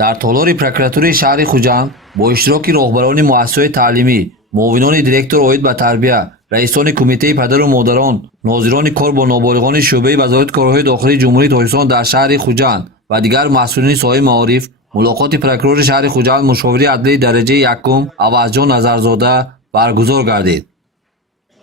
дар толори прокуратураи шаҳри Хуҷанд бо иштироки роҳбарони муассисаҳои таълимӣ, муовинони директор оид ба тарбия, раисони кумитаи падару модарон, нозирони кор бо ноболиғони шӯъбаи Вазорати Корҳои Дохилии Ҷумҳурии Тоҷикистон дар шаҳри Хуҷанд ва дигар масъулини соҳаи маориф, мулоқоти прокурори шаҳри Хуҷанд мушовири адлии дараҷаи якум Авазҷон Назарзода баргузор гардид.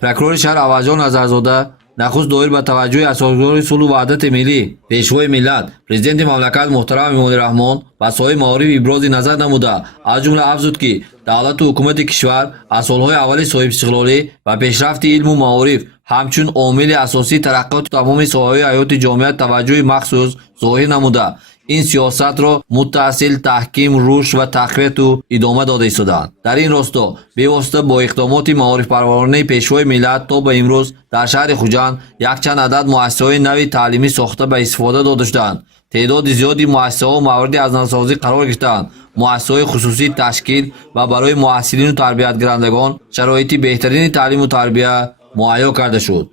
Прокурори шаҳр Авазҷон Назарзода нахуст доир ба таваҷҷӯҳи асосгори сулҳу ваҳдати миллӣ, пешвои миллат, президенти мамлакат муҳтарам Эмомалӣ Раҳмон ба соҳаи маориф ибрози назар намуда, аз ҷумла афзуд ки давлату ҳукумати кишвар аз солҳои аввали соҳибистиқлолӣ ва пешрафти илму маориф ҳамчун омили асосии тараққиёти тамоми соҳаҳои ҳаёти ҷомеа таваҷҷӯҳи махсус зоҳир намуда, ин сиёсатро муттасил таҳким, рушд ва тақвияту идома дода истоданд. Дар ин росто бевосита бо иқдомоти маорифпарваронаи пешвои миллат то ба имрӯз дар шаҳри Хуҷанд якчанд адад муассисаҳои нави таълимӣ сохта ба истифода дода шуданд. Теъдоди зиёди муассисаҳо мавриди аз назарсозӣ қарор гирифтанд. муассисаҳои хусусӣ ташкил ва барои муҳассилину тарбиятгарандагон шароити беҳтарини таълиму тарбия муҳайё карда шуд.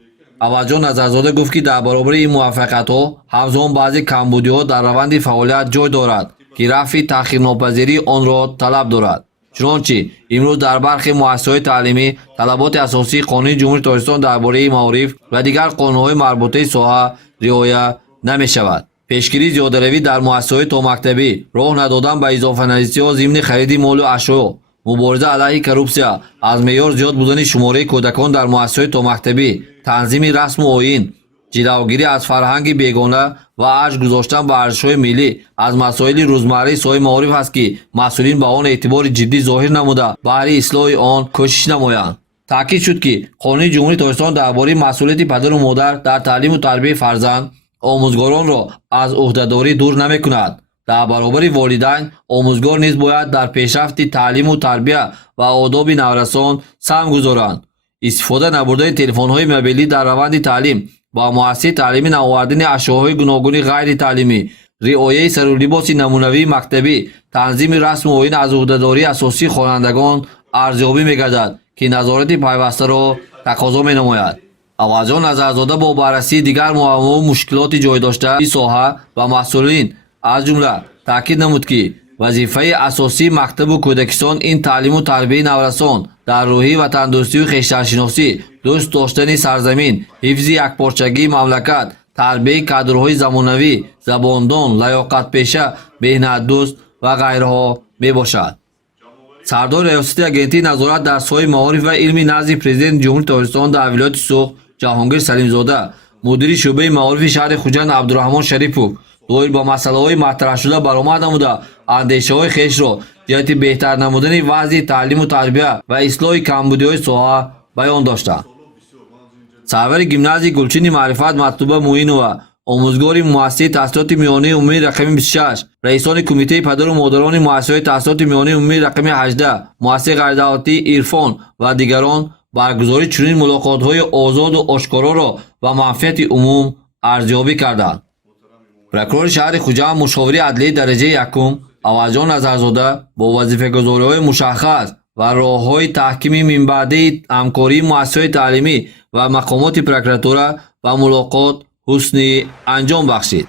Авазҷон Назарзода гуфт ки дар баробари ин муваффақиятҳо ҳамзамон баъзе камбудиҳо дар раванди фаъолият ҷой дорад ки рафъи таъхирнопазирии онро талаб дорад. чунончи имрӯз дар бархи муассисаҳои таълимӣ талаботи асосии Қонуни Ҷумҳурии Тоҷикистон дар бораи маориф ва дигар қонунҳои марбутаи соҳа риоя намешавад. пешгирии зиёдаравӣ дар муассисаҳои томактабӣ, роҳ надодан ба изофанависиҳо зимни хариди молу ашё, мубориза алайҳи коррупсия, аз меъёр зиёд будани шумораи кӯдакон дар муассисаҳои томактабӣ, танзими расму оин, ҷилавгирӣ аз фарҳанги бегона ва аҷз гузоштан ба арзишҳои миллӣ аз масоили рӯзмарраи соҳаи маориф аст ки масъулин ба он эътибори ҷиддӣ зоҳир намуда баҳри ислоҳи он кӯшиш намоянд. таъкид шуд ки Қонуни Ҷумҳурии Тоҷикистон дар бораи масъулияти падару модар дар таълиму тарбияи фарзанд омӯзгоронро аз ӯҳдадорӣ дур намекунад. дар баробари волидайн, омӯзгор низ бояд дар пешрафти таълиму тарбия ва одоби наврасон саҳм гузоранд. истифода набурдани телефонҳои мобилӣ дар раванди таълим ба муассисаи таълимӣ навовардани ашёҳои гуногуни ғайритаълимӣ, риояи сарулибоси намунавии мактабӣ, танзими расму оин аз ӯҳдадории асосии хонандагон арзёбӣ мегардад ки назорати пайвастаро тақозо менамояд. Авазҷон Назарзода бо баррасии дигар муаммоу мушкилоти ҷойдоштаи соҳа ва масъулин аз ҷумла таъкид намуд ки вазифаи асосии мактабу кӯдакистон ин таълиму тарбияи наврасон дар рӯҳӣ ва тандурустию хештаншиносӣ, дӯст доштани сарзамин, ҳифзи якпорчагии мамлакат, тарбияи кадрҳои замонавӣ, забондон, лаёқатпеша, меҳнатдӯст ва ғайраҳо мебошад. сардори раёсати агентии назорат дар соҳаи маориф ва илмӣ назди президенти Ҷумҳурии Тоҷикистон дар вилояти Суғ Ҷаҳонгир Салимзода, мудири шӯъбаи маорифи шаҳри Хуҷанд Абдураҳмон Шарипов доир ба масъалаҳои матраҳшуда баромад намуда андешаҳои хешро ҷиҳати беҳтар намудани вазъи таълиму тарбия ва ислоҳи камбудиҳои соҳа баён доштанд. сарвари гимназияи Гулчини Маърифат Матлуба Муинова, омӯзгори муассисаи таҳсилоти миёнаи умумии рақами 26, раисони кумитаи падару модарони муассисаҳои таҳсилоти миёнаи умумии рақами 18, муассисаи ғайридавлатии Ирфон ва дигарон баргузории чунин мулоқотҳои озоду ошкороро ба манфиати умум арзёбӣ карданд. прокурори шаҳри Хуҷанд мушовири адлияи дараҷаи якум Авазҷон Назарзода бо вазифагузориҳои мушаххас ва роҳҳои таҳкими минбаъдии ҳамкории муассисаҳои таълимӣ ва мақомоти прокуратура ба мулоқот ҳусни анҷом бахшид.